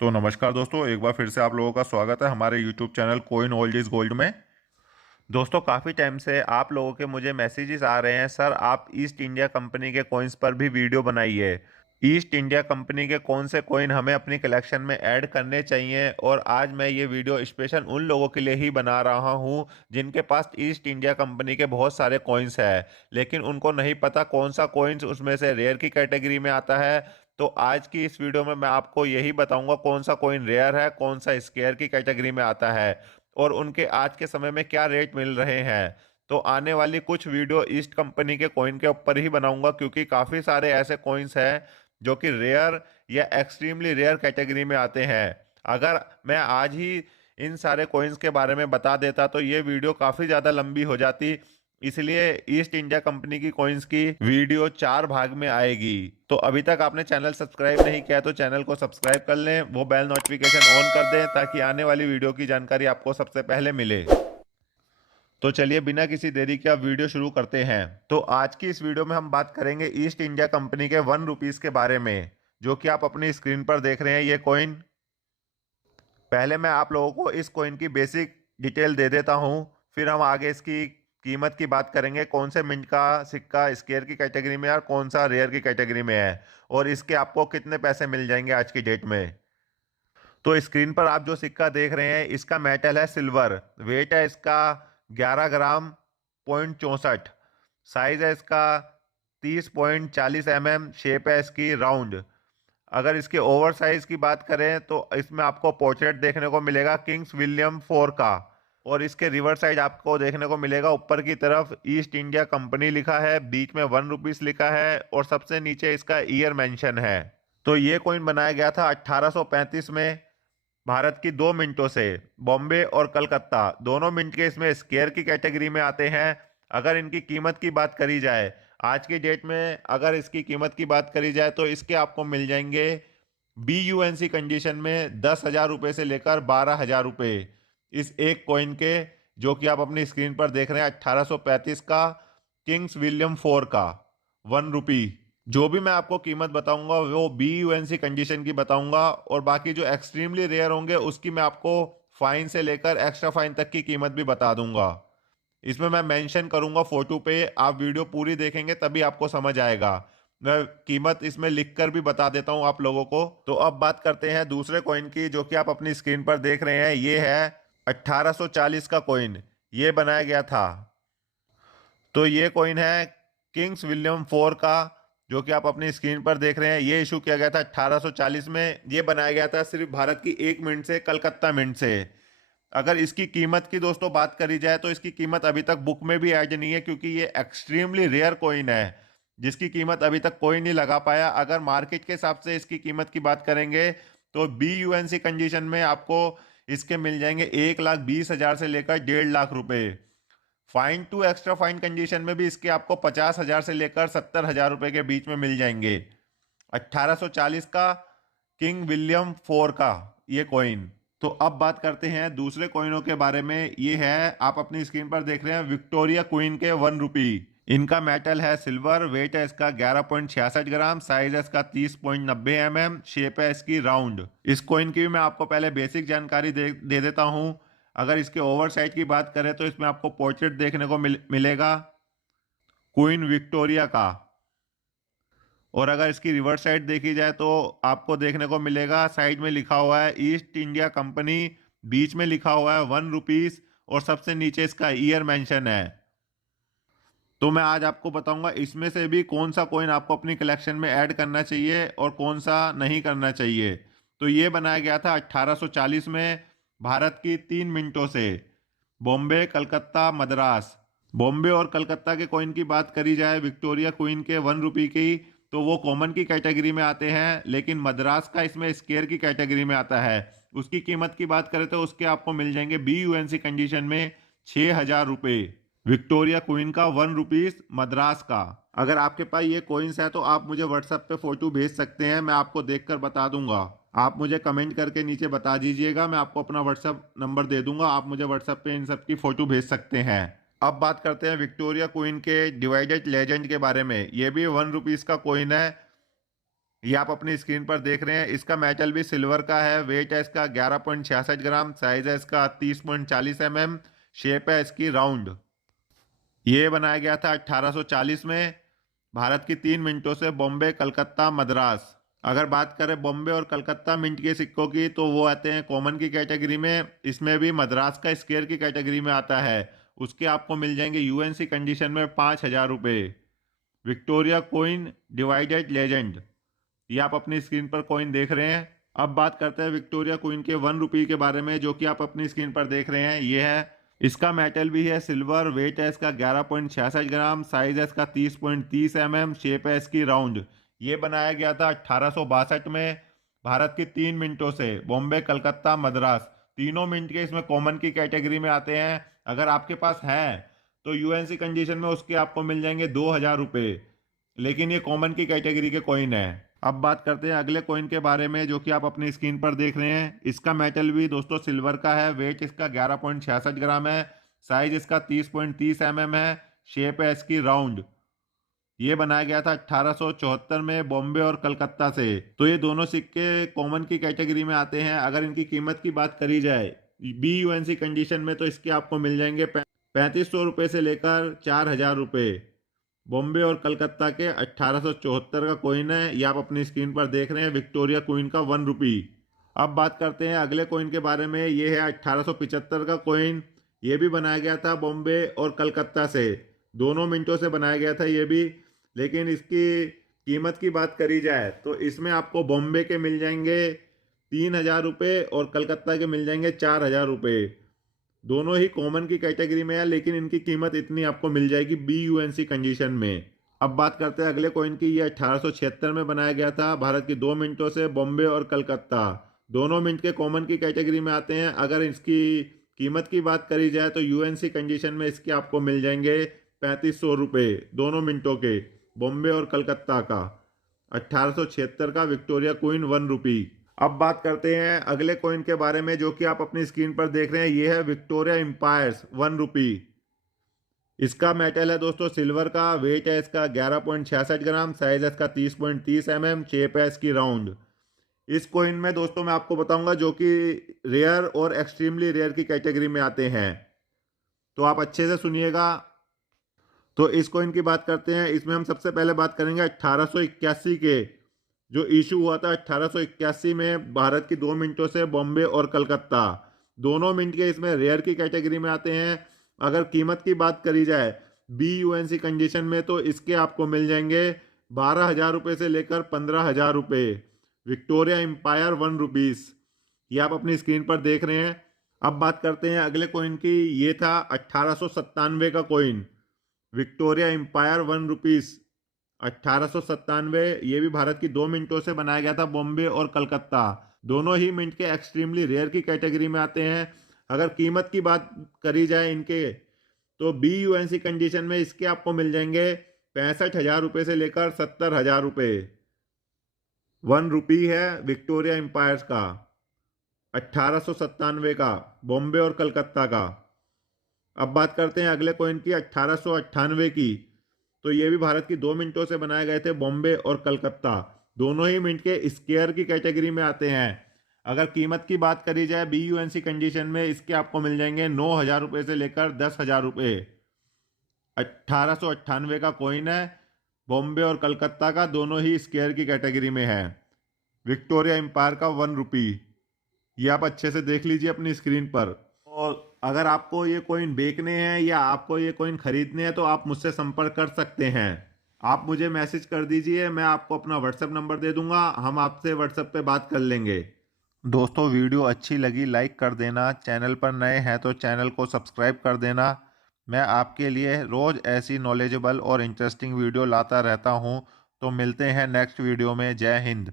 तो नमस्कार दोस्तों, एक बार फिर से आप लोगों का स्वागत है हमारे YouTube channel coin old is gold में। दोस्तों, काफ़ी टाइम से आप लोगों के मुझे मैसेजेस आ रहे हैं, सर आप ईस्ट इंडिया कंपनी के कॉइन्स पर भी वीडियो बनाइए। ईस्ट इंडिया कंपनी के कौन से कॉइन हमें अपनी कलेक्शन में ऐड करने चाहिए, और आज मैं ये वीडियो स्पेशल उन लोगों के लिए ही बना रहा हूँ जिनके पास ईस्ट इंडिया कंपनी के बहुत सारे कॉइन्स हैं, लेकिन उनको नहीं पता कौन सा कॉइन्स उसमें से रेयर की कैटेगरी में आता है। तो आज की इस वीडियो में मैं आपको यही बताऊंगा कौन सा कॉइन रेयर है, कौन सा स्केयर की कैटेगरी में आता है, और उनके आज के समय में क्या रेट मिल रहे हैं। तो आने वाली कुछ वीडियो ईस्ट कंपनी के कॉइन के ऊपर ही बनाऊंगा, क्योंकि काफ़ी सारे ऐसे कॉइन्स हैं जो कि रेयर या एक्सट्रीमली रेयर कैटेगरी में आते हैं। अगर मैं आज ही इन सारे कॉइन्स के बारे में बता देता तो ये वीडियो काफ़ी ज़्यादा लंबी हो जाती, इसलिए ईस्ट इंडिया कंपनी की कॉइन्स की वीडियो 4 भाग में आएगी। तो अभी तक आपने चैनल सब्सक्राइब नहीं किया तो चैनल को सब्सक्राइब कर लें, वो बेल नोटिफिकेशन ऑन कर दें ताकि आने वाली वीडियो की जानकारी आपको सबसे पहले मिले। तो चलिए बिना किसी देरी के अब वीडियो शुरू करते हैं। तो आज की इस वीडियो में हम बात करेंगे ईस्ट इंडिया कंपनी के 1 रुपीज के बारे में, जो कि आप अपनी स्क्रीन पर देख रहे हैं ये कॉइन। पहले मैं आप लोगों को इस कॉइन की बेसिक डिटेल दे देता हूँ, फिर हम आगे इसकी कीमत की बात करेंगे, कौन से मिंट का सिक्का स्केयर की कैटेगरी में है और कौन सा रेयर की कैटेगरी में है, और इसके आपको कितने पैसे मिल जाएंगे आज की डेट में। तो स्क्रीन पर आप जो सिक्का देख रहे हैं इसका मेटल है सिल्वर, वेट है इसका 11 ग्राम 64, साइज है इसका 30.40 mm, शेप है इसकी राउंड। अगर इसके ओवर साइज की बात करें तो इसमें आपको पोर्ट्रेट देखने को मिलेगा किंग्स विलियम 4 का, और इसके रिवर साइड आपको देखने को मिलेगा ऊपर की तरफ ईस्ट इंडिया कंपनी लिखा है, बीच में 1 रुपीस लिखा है, और सबसे नीचे इसका ईयर मेंशन है। तो ये कॉइन बनाया गया था 1835 में भारत की 2 मिनटों से। बॉम्बे और कलकत्ता दोनों मिनट के इसमें स्केयर की कैटेगरी में आते हैं। अगर इनकी कीमत की बात करी जाए आज की डेट में, अगर इसकी कीमत की बात करी जाए तो इसके आपको मिल जाएंगे BUNC कंडीशन में 10,000 रुपये से लेकर 12,000 रुपये इस एक कॉइन के, जो कि आप अपनी स्क्रीन पर देख रहे हैं 1835 का किंग्स विलियम 4 का 1 रुपी। जो भी मैं आपको कीमत बताऊंगा वो BUNC कंडीशन की बताऊंगा, और बाकी जो एक्सट्रीमली रेयर होंगे उसकी मैं आपको फाइन से लेकर एक्स्ट्रा फाइन तक की कीमत भी बता दूंगा। इसमें मैं मेंशन करूंगा फोटो पे, आप वीडियो पूरी देखेंगे तभी आपको समझ आएगा। मैं कीमत इसमें लिखकर भी बता देता हूं आप लोगों को। तो अब बात करते हैं दूसरे कॉइन की, जो कि आप अपनी स्क्रीन पर देख रहे हैं। ये है 1840 का कॉइन, ये बनाया गया था। तो ये कॉइन है किंग्स विलियम 4 का, जो कि आप अपनी स्क्रीन पर देख रहे हैं। ये इशू किया गया था 1840 में। ये बनाया गया था सिर्फ भारत की 1 मिनट से, कलकत्ता मिंट से। अगर इसकी कीमत की दोस्तों बात करी जाए तो इसकी कीमत अभी तक बुक में भी ऐड नहीं है, क्योंकि ये एक्सट्रीमली रेयर कॉइन है जिसकी कीमत अभी तक कोई नहीं लगा पाया। अगर मार्केट के हिसाब से इसकी कीमत की बात करेंगे तो BUNC कंडीशन में आपको इसके मिल जाएंगे 1,20,000 से लेकर 1,50,000 रुपए। Fine to extra fine condition में भी इसके आपको 50,000 से लेकर 70,000 रुपए के बीच में मिल जाएंगे। 1840 का किंग विलियम 4 का ये कॉइन। तो अब बात करते हैं दूसरे कॉइनों के बारे में। ये है, आप अपनी स्क्रीन पर देख रहे हैं, विक्टोरिया क्वीन के 1 रुपी। इनका मेटल है सिल्वर, वेट है इसका 11.66 ग्राम, साइज है इसका 30.90 mm, शेप है इसकी राउंड। इस कॉइन की भी मैं आपको पहले बेसिक जानकारी दे देता हूं। अगर इसके ओवर साइड की बात करें तो इसमें आपको पोर्ट्रेट देखने को मिलेगा क्वीन विक्टोरिया का, और अगर इसकी रिवर्स साइड देखी जाए तो आपको देखने को मिलेगा साइड में लिखा हुआ है ईस्ट इंडिया कंपनी, बीच में लिखा हुआ है 1 रुपीस, और सबसे नीचे इसका ईयर मेंशन है। तो मैं आज आपको बताऊंगा इसमें से भी कौन सा कॉइन आपको अपनी कलेक्शन में ऐड करना चाहिए और कौन सा नहीं करना चाहिए। तो ये बनाया गया था 1840 में भारत की 3 मिनटों से, बॉम्बे कलकत्ता मद्रास। बॉम्बे और कलकत्ता के कॉइन की बात करी जाए विक्टोरिया क्वीन के 1 रुपी की, तो वो कॉमन की कैटेगरी में आते हैं, लेकिन मद्रास का इसमें स्केयर की कैटेगरी में आता है। उसकी कीमत की बात करें तो उसके आपको मिल जाएंगे BUNC कंडीशन में 6,000 रुपये। विक्टोरिया क्वीन का 1 रुपीस मद्रास का। अगर आपके पास ये कॉइन्स है तो आप मुझे व्हाट्सएप पे फोटो भेज सकते हैं, मैं आपको देखकर बता दूंगा। आप मुझे कमेंट करके नीचे बता दीजिएगा, मैं आपको अपना व्हाट्सएप नंबर दे दूंगा, आप मुझे व्हाट्सएप पे इन सब की फोटो भेज सकते हैं। अब बात करते हैं विक्टोरिया क्वीन के डिवाइडेड लेजेंड के बारे में। ये भी 1 रुपीस का कॉइन है, ये आप अपनी स्क्रीन पर देख रहे हैं। इसका मेटल भी सिल्वर का है। वेट है इसका 11.66 ग्राम। साइज है इसका 30.40 mm। शेप है इसकी राउंड। ये बनाया गया था 1840 में। भारत की 3 मिनटों से बॉम्बे, कलकत्ता, मद्रास। अगर बात करें बॉम्बे और कलकत्ता मिंट के सिक्कों की तो वो आते हैं कॉमन की कैटेगरी में। इसमें भी मद्रास का स्क्वायर की कैटेगरी में आता है। उसके आपको मिल जाएंगे यूएनसी कंडीशन में 5,000 रुपये। Victoria coin divided legend. ये आप अपनी स्क्रीन पर कॉइन देख रहे हैं। अब बात करते हैं विक्टोरिया क्वीन के 1 रुपये के बारे में, जो कि आप अपनी स्क्रीन पर देख रहे हैं। ये है, इसका मेटल भी है सिल्वर। वेट है इसका 11.66 ग्राम। साइज है इसका 30.30 mm। शेप है इसकी राउंड। ये बनाया गया था 1862 में। भारत की 3 मिनटों से बॉम्बे, कलकत्ता, मद्रास, तीनों मिनट के इसमें कॉमन की कैटेगरी में आते हैं। अगर आपके पास है तो यूएनसी कंडीशन में उसके आपको मिल जाएंगे 2,000 रुपये, लेकिन ये कॉमन की कैटेगरी के कॉइन है। अब बात करते हैं अगले कॉइन के बारे में, जो कि आप अपनी स्क्रीन पर देख रहे हैं। इसका मेटल भी दोस्तों सिल्वर का है। वेट इसका 11.66 ग्राम है। साइज इसका 30.30 mm है। शेप है इसकी राउंड। ये बनाया गया था 1874 में बॉम्बे और कलकत्ता से। तो ये दोनों सिक्के कॉमन की कैटेगरी में आते हैं। अगर इनकी कीमत की बात करी जाए बी यूएनसी कंडीशन में तो इसके आपको मिल जाएंगे 3500 रुपये से लेकर 4,000 रुपये। बॉम्बे और कलकत्ता के 1874 का कॉइन है। ये आप अपनी स्क्रीन पर देख रहे हैं, विक्टोरिया कॉइन का 1 रुपी। अब बात करते हैं अगले कॉइन के बारे में। ये है 1875 का कॉइन। ये भी बनाया गया था बॉम्बे और कलकत्ता से। दोनों मिनटों से बनाया गया था ये भी। लेकिन इसकी कीमत की बात करी जाए तो इसमें आपको बॉम्बे के मिल जाएंगे 3,000 रुपये और कलकत्ता के मिल जाएंगे 4,000 रुपये। दोनों ही कॉमन की कैटेगरी में है, लेकिन इनकी कीमत इतनी आपको मिल जाएगी बी यूएनसी कंडीशन में। अब बात करते हैं अगले कॉइन की। ये 1876 में बनाया गया था भारत की 2 मिनटों से बॉम्बे और कलकत्ता। दोनों मिनट के कॉमन की कैटेगरी में आते हैं। अगर इसकी कीमत की बात करी जाए तो यूएनसी कंडीशन में इसके आपको मिल जाएंगे 3500 रुपये, दोनों मिनटों के, बॉम्बे और कलकत्ता का। 1876 का विक्टोरिया क्वीन 1 रुपी। अब बात करते हैं अगले कॉइन के बारे में, जो कि आप अपनी स्क्रीन पर देख रहे हैं। ये है विक्टोरिया एम्पायर्स 1 रुपी। इसका मेटल है दोस्तों सिल्वर का। वेट है इसका 11.66 ग्राम। साइज है इसका 30.30 mm। शेप है इसकी राउंड। इस कॉइन में दोस्तों मैं आपको बताऊंगा जो कि रेयर और एक्सट्रीमली रेयर की कैटेगरी में आते हैं, तो आप अच्छे से सुनिएगा। तो इस कॉइन की बात करते हैं। इसमें हम सबसे पहले बात करेंगे 1881 के, जो इशू हुआ था 1881 में भारत की 2 मिनटों से बॉम्बे और कलकत्ता। दोनों मिनट के इसमें रेयर की कैटेगरी में आते हैं। अगर कीमत की बात करी जाए बी यूएनसी कंडीशन में तो इसके आपको मिल जाएंगे 12,000 रुपये से लेकर 15,000 रुपये। Victoria empire 1 rupees. ये आप अपनी स्क्रीन पर देख रहे हैं। अब बात करते हैं अगले कॉइन की। ये था 1897 का कॉइन, विक्टोरिया एम्पायर 1 रुपीस। 1897। ये भी भारत की 2 मिनटों से बनाया गया था बॉम्बे और कलकत्ता। दोनों ही मिनट के एक्सट्रीमली रेयर की कैटेगरी में आते हैं। अगर कीमत की बात करी जाए इनके तो बी यूएनसी कंडीशन में इसके आपको मिल जाएंगे 65,000 रुपये से लेकर 70,000 रुपये। 1 रुपी है विक्टोरिया एम्पायर्स का, 1897 का, बॉम्बे और कलकत्ता का। अब बात करते हैं अगले कॉइन की 1898 की। तो ये भी भारत की 2 मिनटों से बनाए गए थे बॉम्बे और कलकत्ता। दोनों ही मिनट के स्क्वायर की कैटेगरी में आते हैं। अगर कीमत की बात करी जाए बी यूएनसी कंडीशन में इसके आपको मिल जाएंगे 9,000 रुपये से लेकर 10,000 रुपये। 1898 का कॉइन है, बॉम्बे और कलकत्ता का, दोनों ही स्क्वायर की कैटेगरी में है। विक्टोरिया एम्पायर का 1 रुपी। ये आप अच्छे से देख लीजिए अपनी स्क्रीन पर। और अगर आपको ये कॉइन बेचने हैं या आपको ये कॉइन खरीदने हैं तो आप मुझसे संपर्क कर सकते हैं। आप मुझे मैसेज कर दीजिए, मैं आपको अपना व्हाट्सएप नंबर दे दूंगा, हम आपसे व्हाट्सएप पे बात कर लेंगे। दोस्तों वीडियो अच्छी लगी लाइक कर देना, चैनल पर नए हैं तो चैनल को सब्सक्राइब कर देना। मैं आपके लिए रोज़ ऐसी नॉलेजेबल और इंटरेस्टिंग वीडियो लाता रहता हूँ। तो मिलते हैं नेक्स्ट वीडियो में। जय हिंद।